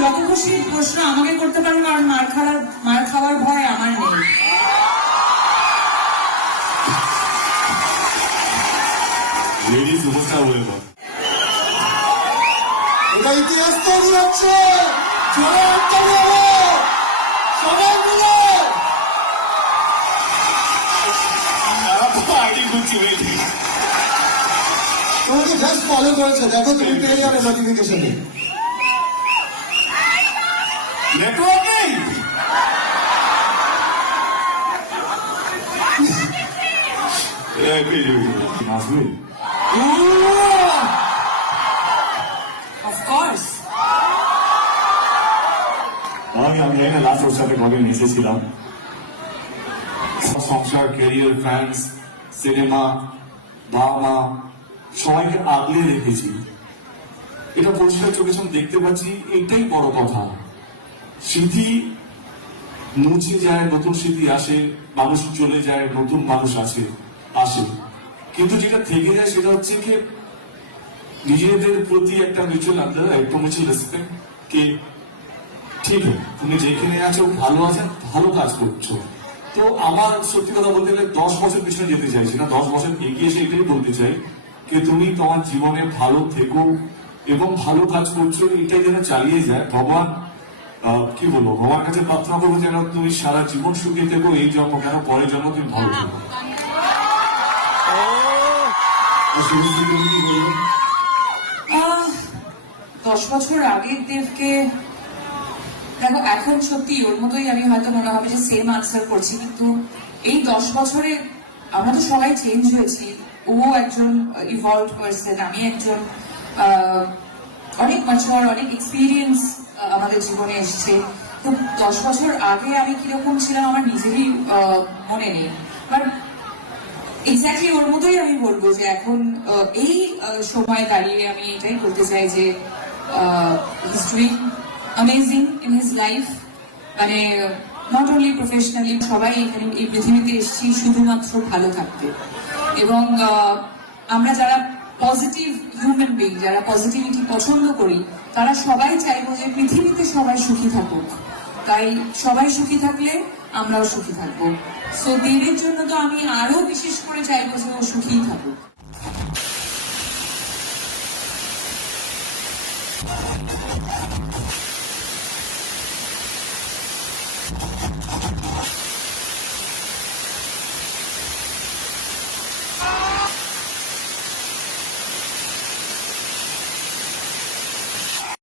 যত খুশি প্রশ্ন আমাকে করতে পারেন, আর মার খাওয়ার ভয় আমার নেই। এটা ইতিহাস তৈরি হচ্ছে, সবাই মিলে তোমাকে জাস্ট ফলো করেছে, দেখো তুমি পেয়ে যাবে নোটিফিকেশনে। নেটওয়ার্ক নেই, নাচবে অফকোর্স। আমি এখানে লাস্ট ওর সাথে কবে এসেছিলাম, সংসার, ক্যারিয়ার, ফ্যান্স, সিনেমা, বাবা মা সবাইকে আগলে রেখেছি। এটা পরিষ্কার চোখের সামনে দেখতে পাচ্ছি, এটাই বড় কথা। স্মৃতি মুছে যায়, নতুন স্মৃতি আসে, মানুষ চলে যায়, নতুন মানুষ আসে। কিন্তু যেটা থেকে যায় সেটা হচ্ছে কি নিজেদের প্রতি একটা মিউচুয়াল আন্ডার, একটা মিউচুয়াল রেসপেক্ট, কি ঠিক তুমি যেখানে আছো ভালো আছেন, ভালো কাজ করছো। তো আমার সত্যি কথা বলতে গেলে 10 বছর পিছনে যেতে চাইছি না, 10 বছর এগিয়ে এসে এটাই বলতে চাই যে তুমি তোমার জীবনে ভালো থেকো এবং ভালো কাজ করছো, এটাই যেন চালিয়ে যায়। ভগবান কি বলবো, ভগবান কাছে প্রার্থনা করবো যেন তুমি সারা জীবন সুখী থেকো, এই জন্ম কেন পরের জন্ম তুমি ভালো থেকো। 10 বছর আগের দেবকে দেখো, এখন সত্যি ওর মতোই আমি হয়তো মনে হবে যে সেম আনসার করছি, কিন্তু এই 10 বছরে আমরা তো সবাই চেঞ্জ হয়েছি। ও একজন ইভলভড পার্সন, আমি একজন অনেক ম্যাচিওর, অনেক এক্সপিরিয়েন্স আমাদের জীবনে এসছে। তো 10 বছর আগে আমি কিরকম ছিলাম আমার নিজেরই মনে নেই, বাট এক্স্যাক্টলি ওর মতোই আমি বলবো যে এখন এই সময় দাঁড়িয়ে আমি এটাই বলতে চাই যে he's doing amazing in his life, মানে নট অনলি প্রফেশনালি, সবাই এখানে এই পৃথিবীতে এসেছি শুধুমাত্র ভালো থাকতে। এবং আমরা যারা পজিটিভ হিউম্যান বিং, যারা পজিটিভিটি পছন্দ করি, তারা সবাই চাইবো যে পৃথিবীতে সবাই সুখী থাকুক। তাই সবাই সুখী থাকলে আমরাও সুখী থাকবো। সো দেবের জন্য তো আমি আরো বিশেষ করে চাইবো যে ও সুখীই থাকুক।